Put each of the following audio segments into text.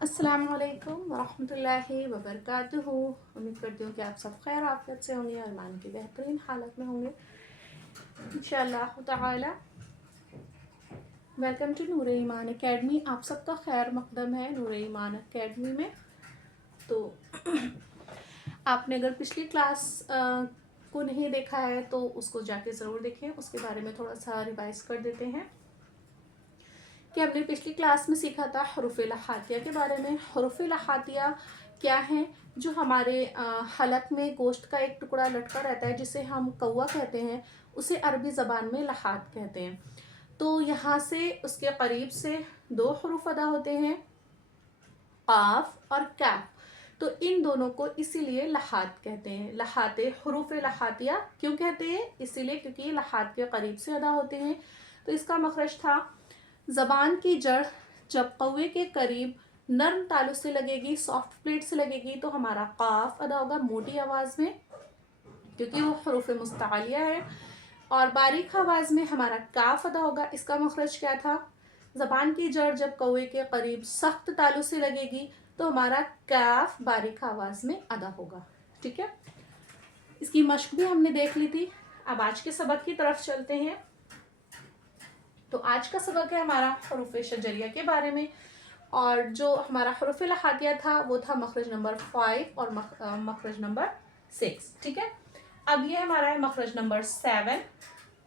अस्सलामु अलैकुम वरहमतुल्लाहि वबरकातुहू। उम्मीद करती हूँ कि आप सब खैर आफियत से होंगे और ईमान की बेहतरीन हालत में होंगे इंशाअल्लाह ताला। Welcome to Noor Iman academy. आप सबका खैर मकदम है नूर ईमान एकेडमी में। तो आपने अगर पिछली क्लास को नहीं देखा है तो उसको जाके ज़रूर देखें। उसके बारे में थोड़ा सा रिवाइज कर देते हैं कि हमने पिछली क्लास में सीखा था हरूफ लहातिया के बारे में। हरूफ लहातिया क्या हैं? जो हमारे हलक में गोश्त का एक टुकड़ा लटका रहता है जिसे हम कौवा कहते हैं, उसे अरबी ज़बान में लहात कहते हैं। तो यहाँ से उसके करीब से दो हरूफ अदा होते हैं, काफ और कैफ। तो इन दोनों को इसीलिए लहात कहते हैं। लहाते हरूफ लहातिया क्यों कहते हैं? इसीलिए क्योंकि ये लहात के करीब से अदा होते हैं। तो इसका मखरज था, ज़बान की जड़ जब कौवे के करीब नर्म तालु से लगेगी, सॉफ्ट प्लेट से लगेगी, तो हमारा काफ अदा होगा मोटी आवाज़ में क्योंकि वो हरूफ मुस्तालिया है, और बारीक आवाज़ में हमारा काफ अदा होगा। इसका मखरज क्या था? ज़बान की जड़ जब कौवे के करीब सख्त तालु से लगेगी तो हमारा काफ बारीक आवाज़ में अदा होगा। ठीक है, इसकी मश्क भी हमने देख ली थी। अब आज के सबक की तरफ चलते हैं। तो आज का सबक है हमारा हरूफ शजरिया के बारे में, और जो हमारा हरूफ लहातिया था वो था मखरज नंबर 5 और मखरज नंबर 6। ठीक है, अब ये हमारा है मखरज नंबर 7।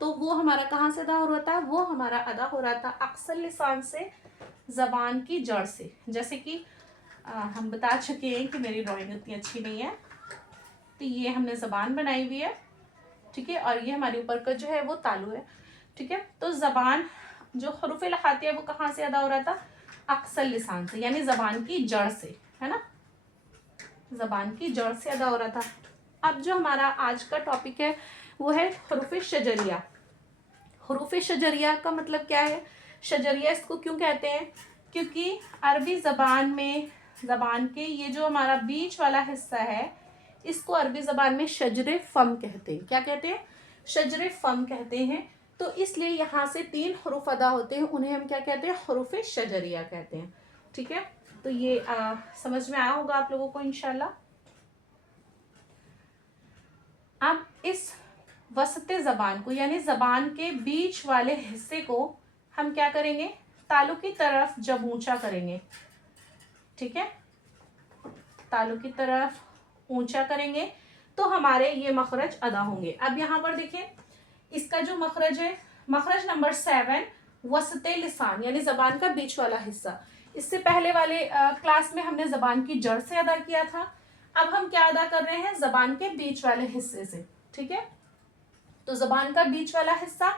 तो वो हमारा कहाँ से अदा हो रहा था? वो हमारा अदा हो रहा था अक्सर लिसान से, ज़बान की जड़ से। जैसे कि हम बता चुके हैं कि मेरी ड्राइंग उतनी अच्छी नहीं है, तो ये हमने ज़बान बनाई हुई है। ठीक है, और ये हमारे ऊपर का जो है वो तालु है। ठीक है, तो ज़बान जो हरूफ लहातिया वो कहाँ से अदा हो रहा था? अक्सर लिसान से, यानी ज़बान की जड़ से, है ना, ज़बान की जड़ से अदा हो रहा था। अब जो हमारा आज का टॉपिक है वो है हरूफ शजरिया। हरूफ शजरिया का मतलब क्या है? शजरिया इसको क्यों कहते हैं? क्योंकि अरबी ज़बान में ज़बान के ये जो हमारा बीच वाला हिस्सा है इसको अरबी ज़बान में शजरे फम कहते हैं। क्या कहते हैं? शजरे फम कहते हैं। तो इसलिए यहाँ से 3 हरूफ अदा होते हैं, उन्हें हम क्या कहते हैं? हरूफ शजरिया कहते हैं। ठीक है, तो ये समझ में आया होगा आप लोगों को इंशाल्लाह। अब इस वसते ज़बान को यानी ज़बान के बीच वाले हिस्से को हम क्या करेंगे? तालु की तरफ जब ऊंचा करेंगे, ठीक है, तालु की तरफ ऊंचा करेंगे तो हमारे ये मखरज अदा होंगे। अब यहाँ पर देखिए, इसका जो मखरज है, मखरज नंबर 7 वसते लिसान यानी ज़बान का बीच वाला हिस्सा। इससे पहले वाले क्लास में हमने ज़बान की जड़ से अदा किया था। अब हम क्या अदा कर रहे हैं? ज़बान के बीच वाले हिस्से से। ठीक है, तो ज़बान का बीच वाला हिस्सा,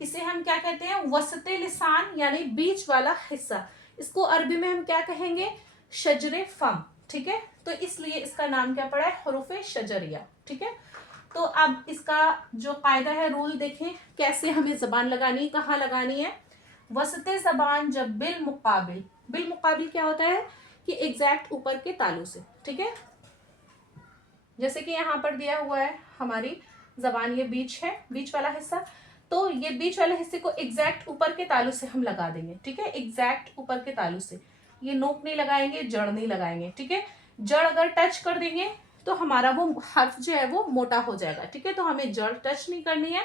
इसे हम क्या कहते हैं? वसते लिसान यानी बीच वाला हिस्सा। इसको अरबी में हम क्या कहेंगे? शजरे फम। ठीक है, तो इसलिए इसका नाम क्या पड़ा है? हरूफ शजरिया। ठीक है, तो अब इसका जो कायदा है, रूल देखें कैसे हमें ज़बान लगानी, कहाँ लगानी है। वसते ज़बान जब बिल मुकाबिल, बिल मुकाबिल क्या होता है? कि एग्जैक्ट ऊपर के तालु से। ठीक है, जैसे कि यहाँ पर दिया हुआ है हमारी ज़बान, ये बीच है, बीच वाला हिस्सा, तो ये बीच वाले हिस्से को एग्जैक्ट ऊपर के तालु से हम लगा देंगे। ठीक है, एग्जैक्ट ऊपर के तालु से, ये नोक नहीं लगाएंगे, जड़ नहीं लगाएंगे। ठीक है, जड़ अगर टच कर देंगे तो हमारा वो हर्फ जो है वो मोटा हो जाएगा। ठीक है, तो हमें जड़ टच नहीं करनी है।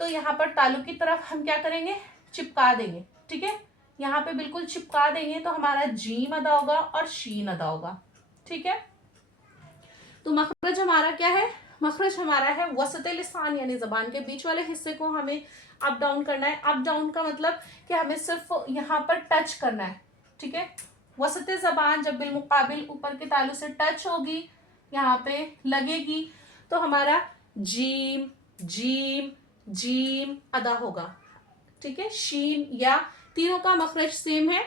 तो यहाँ पर तालु की तरफ हम क्या करेंगे? चिपका देंगे। ठीक है, यहाँ पे बिल्कुल चिपका देंगे तो हमारा जीम अदा होगा और शीन अदा होगा। ठीक है, तो मखरज हमारा क्या है? मखरज हमारा है वसत लिसान यानी ज़बान के बीच वाले हिस्से को हमें अप डाउन करना है। अप डाउन का मतलब कि हमें सिर्फ यहाँ पर टच करना है। ठीक है, वसत ज़बान जब बिलमुकाबिल ऊपर के तालु से टच होगी, यहाँ पे लगेगी, तो हमारा जीम जीम जीम अदा होगा। ठीक है, शीन या तीनों का मखरज सेम है।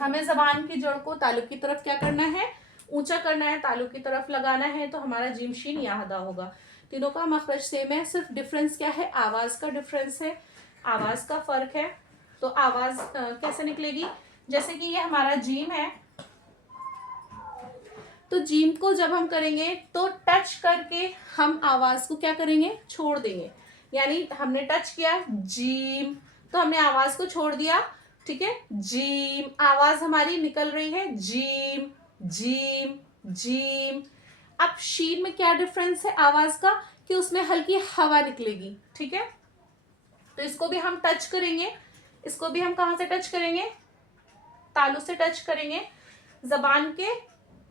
हमें ज़बान की जड़ को तालु की तरफ क्या करना है? ऊंचा करना है, तालु की तरफ लगाना है, तो हमारा जीम शीन यहाँ अदा होगा। तीनों का मखरज सेम है, सिर्फ डिफरेंस क्या है? आवाज़ का डिफरेंस है, आवाज़ का फ़र्क है। तो आवाज़ कैसे निकलेगी? जैसे कि ये हमारा जीम है, तो जीम को जब हम करेंगे तो टच करके हम आवाज़ को क्या करेंगे? छोड़ देंगे। यानी हमने टच किया जीम, तो हमने आवाज़ को छोड़ दिया। ठीक है, जीम, आवाज हमारी निकल रही है जीम जीम जीम। अब शीन में क्या डिफरेंस है आवाज का, कि उसमें हल्की हवा निकलेगी। ठीक है, तो इसको भी हम टच करेंगे, इसको भी हम कहां से टच करेंगे, तालू से टच करेंगे। जबान के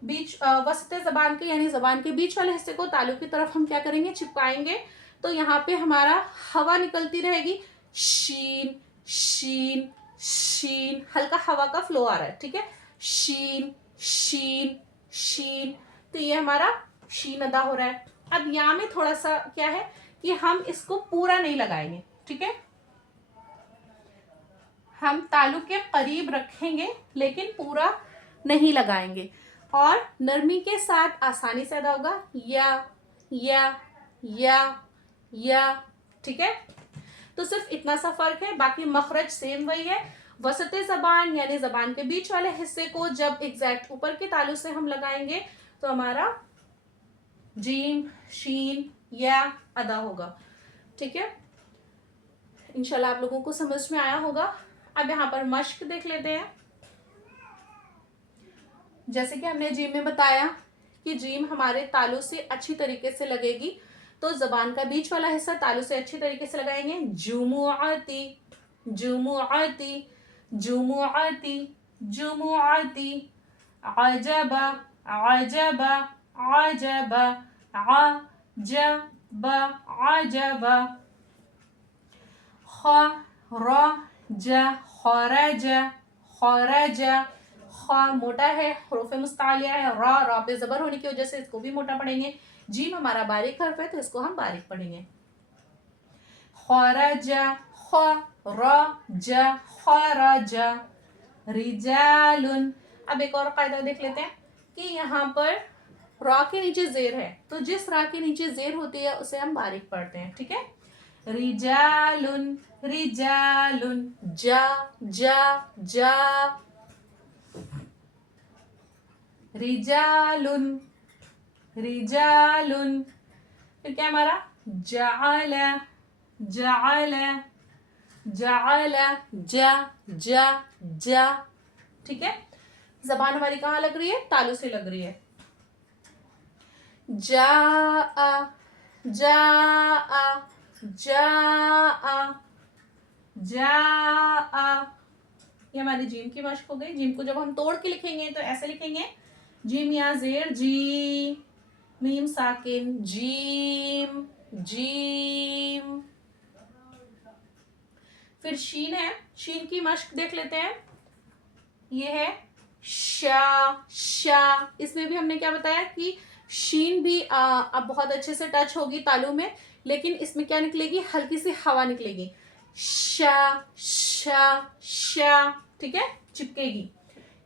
बीच वसते जबान के यानी जबान के बीच वाले हिस्से को तालू की तरफ हम क्या करेंगे, चिपकाएंगे। तो यहाँ पे हमारा हवा निकलती रहेगी, शीन शीन शीन, हल्का हवा का फ्लो आ रहा है। ठीक है, शीन शीन शीन, तो ये हमारा शीन अदा हो रहा है। अब यहाँ में थोड़ा सा क्या है कि हम इसको पूरा नहीं लगाएंगे। ठीक है, हम तालु के करीब रखेंगे लेकिन पूरा नहीं लगाएंगे, और नरमी के साथ आसानी से अदा होगा या या या या। ठीक है, तो सिर्फ इतना सा फर्क है, बाकी मखरज सेम वही है। वसते जबान यानी जबान के बीच वाले हिस्से को जब एग्जैक्ट ऊपर के तालु से हम लगाएंगे तो हमारा जीम शीन या अदा होगा। ठीक है, इंशाल्लाह आप लोगों को समझ में आया होगा। अब यहाँ पर मश्क देख लेते हैं। जैसे कि हमने जीम में बताया कि जीम हमारे तालु से अच्छी तरीके से लगेगी, तो जबान का बीच वाला हिस्सा तालु से अच्छी तरीके से लगाएंगे। जुमुआती जुमुआती जुमुआती जुमुआती, अजबा अजबा अजबा अजबा अजबा, खरज खरज खरज, ख मोटा है, हरूफ मुस्तालिया है, रा पे जबर होने की वजह से इसको भी मोटा पढ़ेंगे। जीम हमारा बारीक हर्फ है तो इसको हम बारीक पढ़ेंगे। खरज खरज खरज, रिजालुन। अब एक और कायदा देख लेते हैं कि यहाँ पर रा के नीचे जेर है, तो जिस रा के नीचे जेर होती है उसे हम बारीक पढ़ते हैं। ठीक है, रिजालुन रिजालुन, जा जा जा, रिजालुन रिजालुन। फिर क्या हमारा जाल जाल जाल, जा जा जा। ठीक है, जबान हमारी कहाँ लग रही है, तालु से लग रही है। जा जा जा जा, ये हमारी जीम की मश्क हो गई। जीम को जब हम तोड़ के लिखेंगे तो ऐसे लिखेंगे, जीम या जेर जी, मीम साकिन जीम जीम। फिर शीन है, शीन की मश्क देख लेते हैं। ये है शा शा, इसमें भी हमने क्या बताया कि शीन भी अब बहुत अच्छे से टच होगी तालु में, लेकिन इसमें क्या निकलेगी, हल्की सी हवा निकलेगी। शा शा शा, ठीक है, चिपकेगी।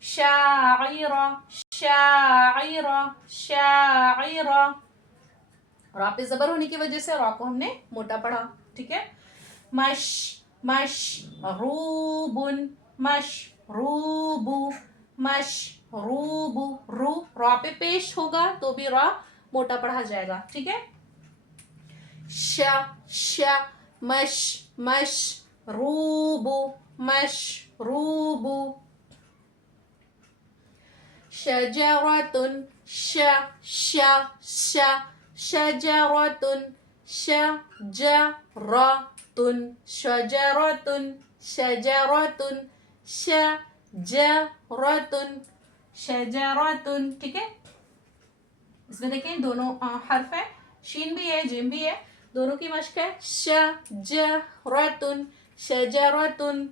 शाइरा शाइरा शाइरा, रा पे जबर होने की वजह से रा को हमने मोटा पढ़ा। ठीक है, मश मशरूबुन मशरूबु मशरूबु, रू रा पे पेश होगा तो भी रा मोटा पढ़ा जाएगा। ठीक है, श श मश मशरूबु मशरूबु, शजरतुन श श श शजरतुन शजरतुन शजरतुन शजरतुन शजरतुन शजरतुन। ठीक है, इसमें देखिए दोनों हर्फ है, शीन भी है जिम भी है, दोनों की मश्क है। शजरतुन शजरतुन।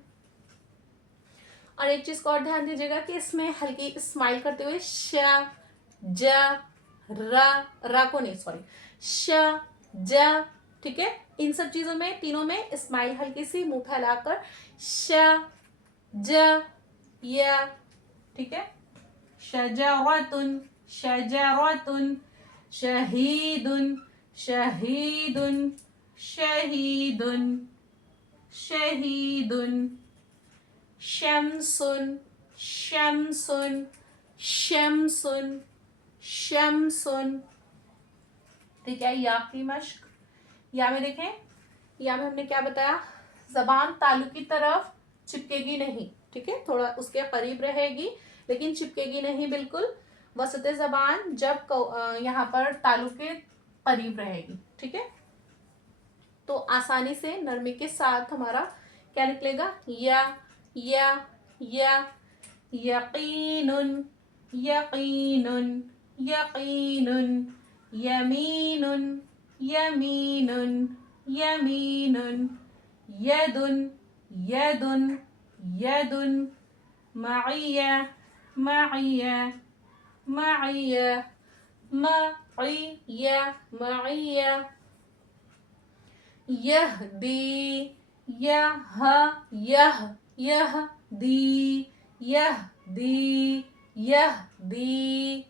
और एक चीज को और ध्यान दीजिएगा कि इसमें हल्की स्माइल करते हुए श ज रा को नहीं, सॉरी, श ज। ठीक है, इन सब चीजों में तीनों में स्माइल हल्की सी मुंह फैलाकर श ज या। ठीक है, शजरतुन शजरतुन, शहीदुन शहीदुन शहीदुन शहीदुन, शम्सुन शम्सुन शम्सुन शम्सुन। ठीक है, या की मश्क। या में देखें, या में हमने क्या बताया, जबान तालु की तरफ चिपकेगी नहीं, ठीक है, थोड़ा उसके करीब रहेगी लेकिन चिपकेगी नहीं बिल्कुल। वसत ज़बान जब यहाँ पर तालु के करीब रहेगी, ठीक है। तो आसानी से नरमी के साथ हमारा क्या निकलेगा, या यकीनुन यकीनुन यकीनुन, यमीनुन यमीनुन यमीनुन, यदुन यदुन यदुन, मइया मइया मइया मइया मइया, यहदी यहदी यहदी यहदी।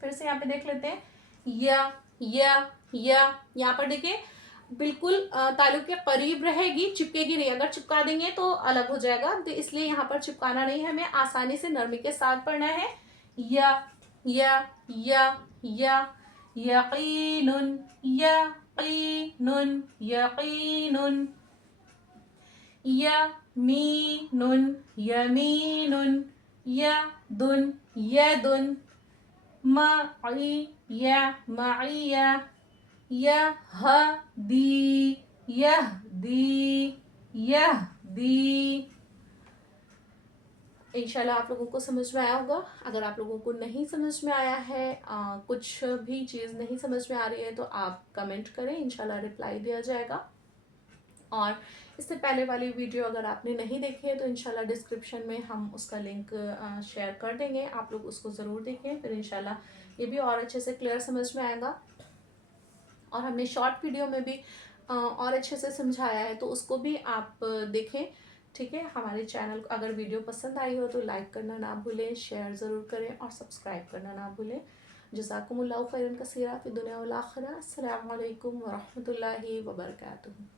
फिर से यहाँ पे देख लेते हैं, यहाँ पर देखिए बिल्कुल तालु के करीब रहेगी, चिपकेगी नहीं। अगर चिपका देंगे तो अलग हो जाएगा, तो इसलिए यहाँ पर चिपकाना नहीं है, हमें आसानी से नरमी के साथ पढ़ना है। यकीनुन यकीनुन यकीनुन, यमीनुन यमीनुन यदुन यदुन, मइया मइया, यहदी यहदी यहदी। इंशाल्लाह आप लोगों को समझ में आया होगा। अगर आप लोगों को नहीं समझ में आया है, कुछ भी चीज़ नहीं समझ में आ रही है, तो आप कमेंट करें, इंशाल्लाह रिप्लाई दिया जाएगा। और इससे पहले वाली वीडियो अगर आपने नहीं देखी है तो इंशाल्लाह डिस्क्रिप्शन में हम उसका लिंक शेयर कर देंगे, आप लोग उसको ज़रूर देखें, फिर इंशाल्लाह ये भी और अच्छे से क्लियर समझ में आएगा। और हमने शॉर्ट वीडियो में भी और अच्छे से समझाया है, तो उसको भी आप देखें, ठीक है। हमारे चैनल को अगर वीडियो पसंद आई हो तो लाइक करना ना भूलें, शेयर ज़रूर करें और सब्सक्राइब करना ना भूलें। जज़ाकुमुल्लाहु खैरन कसीरा फ़ी दुनिया वल आखिरा। अस्सलामु अलैकुम व रहमतुल्लाहि व बरकातुहू।